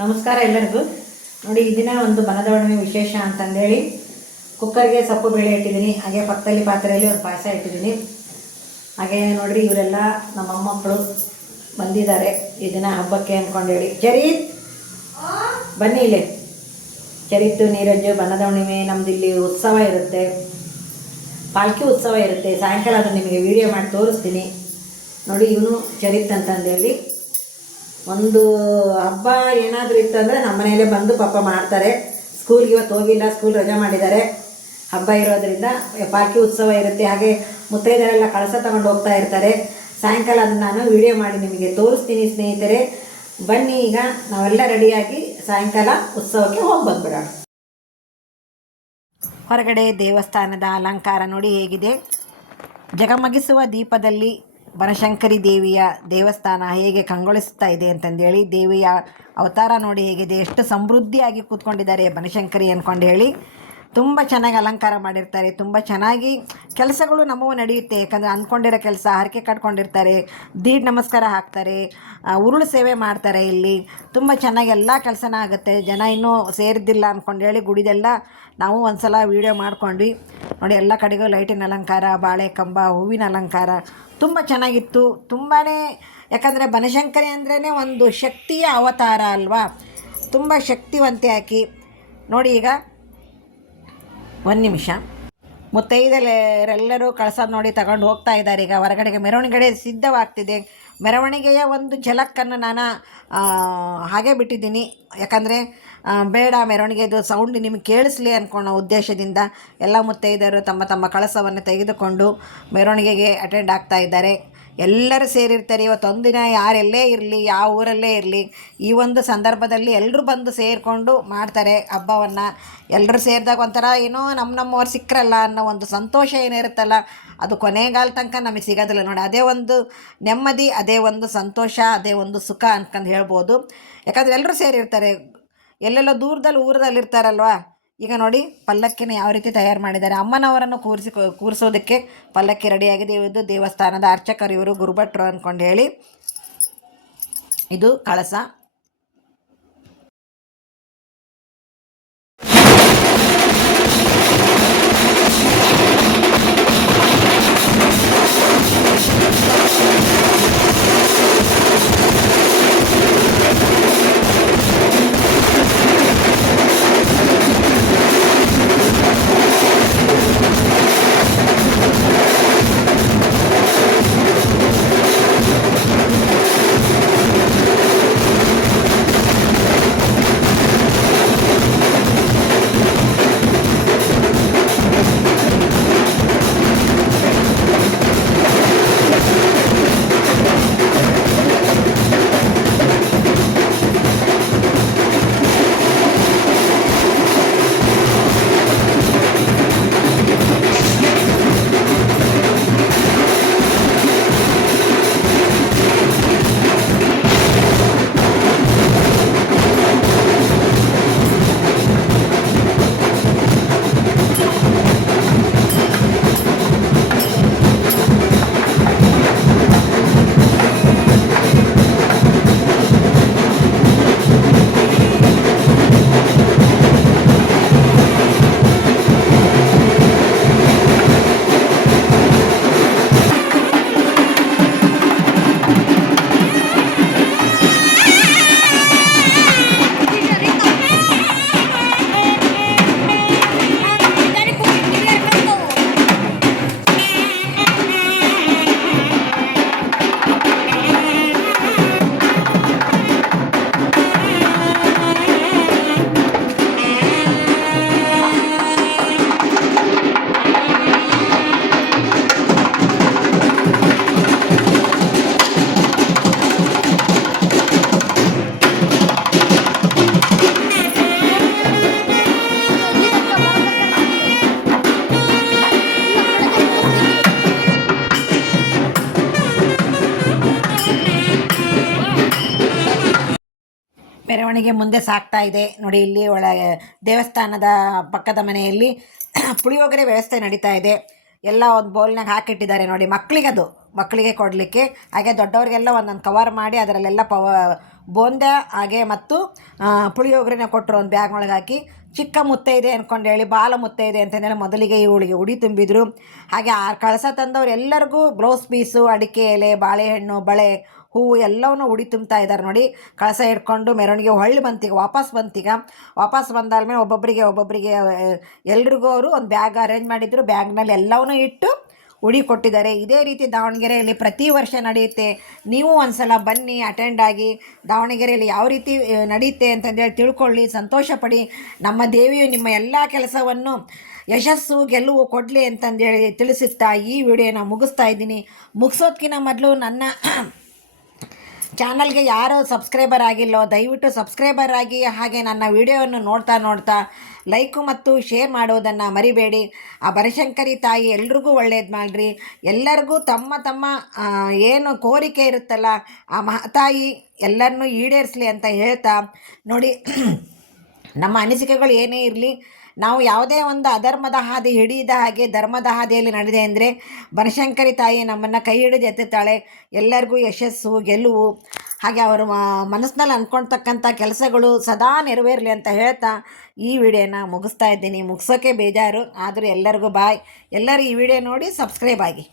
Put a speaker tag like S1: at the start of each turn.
S1: ನಮಸ್ಕಾರ ಎಲ್ಲರಿಗೂ. ನೋಡಿ ಈ ದಿನ ಒಂದು ಬನದವಣೆ ವಿಶೇಷ ಅಂತಂದೇಳಿ ಕುಕ್ಕರ್ಗೆ ಸೊಪ್ಪು ಬೇಳೆ ಇಟ್ಟಿದ್ದೀನಿ. ಹಾಗೆ ಪಕ್ಕದಲ್ಲಿ ಪಾತ್ರೆಯಲ್ಲಿ ಒಂದು ಪಾಯಸ ಇಟ್ಟಿದ್ದೀನಿ. ಹಾಗೆ ನೋಡಿರಿ, ಇವರೆಲ್ಲ ನಮ್ಮ ಮೊಮ್ಮಕ್ಕಳು ಬಂದಿದ್ದಾರೆ ಈ ದಿನ ಹಬ್ಬಕ್ಕೆ ಅಂದ್ಕೊಂಡೇಳಿ. ಚರಿತ್ ಬನ್ನಿ ಇಲ್ಲಿ. ಚರಿತ್ತು ನೀರಜ್ಜು ಬನದ ಹುಣ್ಣಿಮೆ ನಮ್ದು ಇಲ್ಲಿ ಉತ್ಸವ ಇರುತ್ತೆ. ಪಾಲ್ಕಿ ಉತ್ಸವ ಇರುತ್ತೆ. ಸಾಯಂಕಾಲ ಅದು ನಿಮಗೆ ವಿಡಿಯೋ ಮಾಡಿ ತೋರಿಸ್ತೀನಿ. ನೋಡಿ, ಇವನು ಚರಿತ್ ಅಂತಂದೇಳಿ. ಒಂದು ಹಬ್ಬ ಏನಾದರೂ ಇತ್ತಂದರೆ ನಮ್ಮ ಮನೆಯಲ್ಲೇ ಬಂದು ಪಾಪ ಮಾಡ್ತಾರೆ. ಸ್ಕೂಲ್ಗೆ ಇವತ್ತು ಹೋಗಿಲ್ಲ ಸ್ಕೂಲ್ ರಜಾ ಮಾಡಿದ್ದಾರೆ. ಹಬ್ಬ ಇರೋದ್ರಿಂದ ಪಾಕಿ ಉತ್ಸವ ಇರುತ್ತೆ. ಹಾಗೆ ಮುತ್ತೈದರೆಲ್ಲ ಕಳಸ ತಗೊಂಡು ಹೋಗ್ತಾ ಇರ್ತಾರೆ. ಸಾಯಂಕಾಲ ಅದನ್ನು ನಾನು ವಿಡಿಯೋ ಮಾಡಿ ನಿಮಗೆ ತೋರಿಸ್ತೀನಿ ಸ್ನೇಹಿತರೆ. ಬನ್ನಿ ಈಗ ನಾವೆಲ್ಲ ರೆಡಿಯಾಗಿ ಸಾಯಂಕಾಲ ಉತ್ಸವಕ್ಕೆ ಹೋಗಿ ಬಂದ್ಬಿಡೋಣ. ಹೊರಗಡೆ ದೇವಸ್ಥಾನದ ಅಲಂಕಾರ ನೋಡಿ ಹೇಗಿದೆ. ಜಗಮಗಿಸುವ ದೀಪದಲ್ಲಿ ಬನಶಂಕರಿ ದೇವಿಯ ದೇವಸ್ಥಾನ ಹೇಗೆ ಕಂಗೊಳಿಸ್ತಾ ಇದೆ ಅಂತಂದೇಳಿ ದೇವಿಯ ಅವತಾರ ನೋಡಿ ಹೇಗಿದೆ. ಎಷ್ಟು ಸಮೃದ್ಧಿಯಾಗಿ ಕೂತ್ಕೊಂಡಿದ್ದಾರೆ ಬನಶಂಕರಿ ಅಂದ್ಕೊಂಡು ಹೇಳಿ. ತುಂಬ ಚೆನ್ನಾಗಿ ಅಲಂಕಾರ ಮಾಡಿರ್ತಾರೆ, ತುಂಬ ಚೆನ್ನಾಗಿ ಕೆಲಸಗಳು ನಮ್ಮವು ನಡೆಯುತ್ತೆ. ಯಾಕಂದರೆ ಅಂದ್ಕೊಂಡಿರೋ ಕೆಲಸ, ಹರಕೆ ಕಟ್ಕೊಂಡಿರ್ತಾರೆ, ದೀಡ್ ನಮಸ್ಕಾರ ಹಾಕ್ತಾರೆ ಉರುಳು ಸೇವೆ ಮಾಡ್ತಾರೆ ಇಲ್ಲಿ. ತುಂಬ ಚೆನ್ನಾಗಿ ಎಲ್ಲ ಕೆಲಸನ ಆಗುತ್ತೆ. ಜನ ಇನ್ನೂ ಸೇರಿದ್ದಿಲ್ಲ ಅಂದ್ಕೊಂಡು ಹೇಳಿ ಗುಡಿದೆಲ್ಲ ನಾವು ಒಂದು ಸಲ ವೀಡಿಯೋ ಮಾಡ್ಕೊಂಡ್ವಿ. ನೋಡಿ, ಎಲ್ಲ ಕಡೆಗೂ ಲೈಟಿನ ಅಲಂಕಾರ, ಬಾಳೆ ಕಂಬ, ಹೂವಿನ ಅಲಂಕಾರ ತುಂಬ ಚೆನ್ನಾಗಿತ್ತು. ತುಂಬಾ ಯಾಕಂದರೆ ಬನಶಂಕರಿ ಅಂದ್ರೇ ಒಂದು ಶಕ್ತಿಯ ಅವತಾರ ಅಲ್ವಾ? ತುಂಬ ಶಕ್ತಿವಂತೆ ಆಕಿ. ನೋಡಿ ಈಗ ಒಂದು ನಿಮಿಷ. ಮುತ್ತೈದರೆಲ್ಲರೂ ಕಳಸ ನೋಡಿ ತಗೊಂಡು ಹೋಗ್ತಾ ಇದ್ದಾರೆ. ಈಗ ಹೊರಗಡೆಗೆ ಮೆರವಣಿಗೆ ಸಿದ್ಧವಾಗ್ತಿದೆ. ಮೆರವಣಿಗೆಯ ಒಂದು ಝಲಕ್ಕನ್ನು ನಾನು ಹಾಗೆ ಬಿಟ್ಟಿದ್ದೀನಿ. ಯಾಕಂದರೆ ಬೇಡ ಮೆರವಣಿಗೆದು ಸೌಂಡ್ ನಿಮಗೆ ಕೇಳಿಸ್ಲಿ ಅಂದ್ಕೊಳ್ಳೋ ಉದ್ದೇಶದಿಂದ ಎಲ್ಲ ಮುತ್ತೈದರು ತಮ್ಮ ತಮ್ಮ ಕಳಸವನ್ನು ತೆಗೆದುಕೊಂಡು ಮೆರವಣಿಗೆಗೆ ಅಟೆಂಡ್ ಆಗ್ತಾ ಇದ್ದಾರೆ. ಎಲ್ಲರೂ ಸೇರಿರ್ತಾರೆ. ಇವತ್ತೊಂದಿನ ಯಾರೆಲ್ಲೇ ಇರಲಿ, ಯಾವ ಊರಲ್ಲೇ ಇರಲಿ, ಈ ಒಂದು ಸಂದರ್ಭದಲ್ಲಿ ಎಲ್ಲರೂ ಬಂದು ಸೇರಿಕೊಂಡು ಮಾಡ್ತಾರೆ ಹಬ್ಬವನ್ನು. ಎಲ್ಲರೂ ಸೇರಿದಾಗ ಒಂಥರ ಏನೋ ನಮ್ಮ ನಮ್ಮವ್ರು ಸಿಕ್ಕರಲ್ಲ ಅನ್ನೋ ಒಂದು ಸಂತೋಷ ಏನಿರುತ್ತಲ್ಲ ಅದು ಕೊನೆಗಾಲ ತನಕ ನಮಗೆ ಸಿಗೋದಿಲ್ಲ ನೋಡಿ. ಅದೇ ಒಂದು ನೆಮ್ಮದಿ, ಅದೇ ಒಂದು ಸಂತೋಷ, ಅದೇ ಒಂದು ಸುಖ ಅಂತಂದು ಹೇಳ್ಬೋದು. ಯಾಕಂದರೆ ಎಲ್ಲರೂ ಸೇರಿರ್ತಾರೆ. ಎಲ್ಲೆಲ್ಲೋ ದೂರದಲ್ಲಿ ಊರದಲ್ಲಿ ಇರ್ತಾರಲ್ವ ಈಗ ನೋಡಿ ಪಲ್ಲಕ್ಕಿನ ಯಾವ ರೀತಿ ತಯಾರು ಮಾಡಿದ್ದಾರೆ. ಅಮ್ಮನವರನ್ನು ಕೂರಿಸಿ ಕೂರಿಸೋದಕ್ಕೆ ಪಲ್ಲಕ್ಕಿ ರೆಡಿಯಾಗಿದೆ. ಇದು ದೇವಸ್ಥಾನದ ಅರ್ಚಕರು ಇವರು ಗುರುಭಟ್ರು ಅಂದ್ಕೊಂಡು ಹೇಳಿ. ಇದು ಕಳಸ. ಮೆರವಣಿಗೆ ಮುಂದೆ ಸಾಗ್ತಾ ಇದೆ. ನೋಡಿ, ಇಲ್ಲಿ ಒಳಗೆ ದೇವಸ್ಥಾನದ ಪಕ್ಕದ ಮನೆಯಲ್ಲಿ ಪುಳಿಯೋಗರೆ ವ್ಯವಸ್ಥೆ ನಡೀತಾ ಇದೆ. ಎಲ್ಲ ಒಂದು ಬೌಲ್ನಾಗ ಹಾಕಿಟ್ಟಿದ್ದಾರೆ ನೋಡಿ ಮಕ್ಕಳಿಗೆ ಅದು ಮಕ್ಕಳಿಗೆ ಕೊಡಲಿಕ್ಕೆ. ಹಾಗೆ ದೊಡ್ಡವರಿಗೆಲ್ಲ ಒಂದೊಂದು ಕವರ್ ಮಾಡಿ ಅದರಲ್ಲೆಲ್ಲ ಪವ, ಬೋಂದ, ಹಾಗೆ ಮತ್ತು ಪುಳಿಯೋಗರೆನ ಕೊಟ್ಟರು ಒಂದು ಬ್ಯಾಗ್ ಒಳಗೆ ಹಾಕಿ. ಚಿಕ್ಕ ಮುತ್ತೈದೆ ಅಂದ್ಕೊಂಡು ಹೇಳಿ, ಬಾಲ ಮುತ್ತೈದೆ ಅಂತಂದೇಳಿ ಮೊದಲಿಗೆ ಇವಳಿಗೆ ಉಡಿ ತುಂಬಿದ್ರು. ಹಾಗೆ ಆ ಕಳಸ ತಂದವ್ರು ಎಲ್ಲರಿಗೂ ಬ್ಲೌಸ್ ಪೀಸು ಅಡಿಕೆ ಎಲೆ, ಬಾಳೆಹಣ್ಣು, ಬಳೆ ಹೂವು ಎಲ್ಲವನ್ನೂ ಉಡಿ ತುಂಬ್ತಾ ಇದ್ದಾರೆ ನೋಡಿ. ಕಳಸ ಹಿಡ್ಕೊಂಡು ಮೆರವಣಿಗೆ ಹೊಳ್ಳಿ ಬಂತೀಗ, ವಾಪಸ್ ಬಂತೀಗ. ವಾಪಸ್ ಬಂದಾದ್ಮೇಲೆ ಒಬ್ಬೊಬ್ಬರಿಗೆ ಒಬ್ಬೊಬ್ಬರಿಗೆ ಎಲ್ರಿಗೂ ಅವರು ಒಂದು ಬ್ಯಾಗ್ ಅರೇಂಜ್ ಮಾಡಿದ್ರು. ಬ್ಯಾಗ್ನಲ್ಲಿ ಎಲ್ಲವನ್ನೂ ಇಟ್ಟು ಉಡಿ ಕೊಟ್ಟಿದ್ದಾರೆ. ಇದೇ ರೀತಿ ದಾವಣಗೆರೆಯಲ್ಲಿ ಪ್ರತಿ ವರ್ಷ ನಡೆಯುತ್ತೆ. ನೀವು ಒಂದ್ಸಲ ಬನ್ನಿ ಅಟೆಂಡ್ ಆಗಿ. ದಾವಣಗೆರೆಯಲ್ಲಿ ಯಾವ ರೀತಿ ನಡೆಯುತ್ತೆ ಅಂತಂದೇಳಿ ತಿಳ್ಕೊಳ್ಳಿ, ಸಂತೋಷಪಡಿ. ನಮ್ಮ ದೇವಿಯು ನಿಮ್ಮ ಎಲ್ಲ ಕೆಲಸವನ್ನು, ಯಶಸ್ಸು, ಗೆಲುವು ಕೊಡಲಿ ಅಂತಂದೇಳಿ ತಿಳಿಸುತ್ತಾ ಈ ವಿಡಿಯೋನ ಮುಗಿಸ್ತಾ ಇದ್ದೀನಿ. ಮುಗಿಸೋದ್ಕಿಂತ ಮೊದಲು ನನ್ನ ಚಾನಲ್ಗೆ ಯಾರು ಸಬ್ಸ್ಕ್ರೈಬರ್ ಆಗಿಲ್ಲೋ, ದಯವಿಟ್ಟು ಸಬ್ಸ್ಕ್ರೈಬರ್ ಆಗಿ ಹಾಗೆ ನನ್ನ ವಿಡಿಯೋವನ್ನು ನೋಡ್ತಾ ನೋಡ್ತಾ ಲೈಕು ಮತ್ತು ಶೇರ್ ಮಾಡೋದನ್ನು ಮರಿಬೇಡಿ. ಆ ಬನಶಂಕರಿ ತಾಯಿ ಎಲ್ರಿಗೂ ಒಳ್ಳೇದು ಮಾಡಿರಿ. ಎಲ್ಲರಿಗೂ ತಮ್ಮ ತಮ್ಮ ಏನು ಕೋರಿಕೆ ಇರುತ್ತಲ್ಲ, ಆ ಮಹಾತಾಯಿ ಎಲ್ಲರನ್ನೂ ಈಡೇರಿಸಲಿ ಅಂತ ಹೇಳ್ತಾ ನೋಡಿ. ನಮ್ಮ ಅನಿಸಿಕೆಗಳು ಏನೇ ಇರಲಿ, ನಾವು ಯಾವುದೇ ಒಂದು ಅಧರ್ಮದ ಹಾದಿ ಹಿಡಿಯದ ಹಾಗೆ ಧರ್ಮದ ಹಾದಿಯಲ್ಲಿ ನಡೆದೆ ಅಂದರೆ ಬನಶಂಕರಿ ತಾಯಿ ನಮ್ಮನ್ನು ಕೈ ಹಿಡಿದು ಎತ್ತುತ್ತಾಳೆ, ಎಲ್ಲರಿಗೂ ಯಶಸ್ಸು, ಗೆಲುವು, ಹಾಗೆ ಅವರು ಮನಸ್ಸಿನಲ್ಲಿ ಅಂದ್ಕೊಳ್ತಕ್ಕಂಥ ಕೆಲಸಗಳು ಸದಾ ನೆರವೇರಲಿ ಅಂತ ಹೇಳ್ತಾ ಈ ವಿಡಿಯೋನ ಮುಗಿಸ್ತಾ ಇದ್ದೀನಿ. ಮುಗಿಸೋಕೆ ಬೇಜಾರು, ಆದರೂ ಎಲ್ಲರಿಗೂ ಬಾಯ್. ಎಲ್ಲರೂ ಈ ವಿಡಿಯೋ ನೋಡಿ ಸಬ್ಸ್ಕ್ರೈಬ್ ಆಗಿ.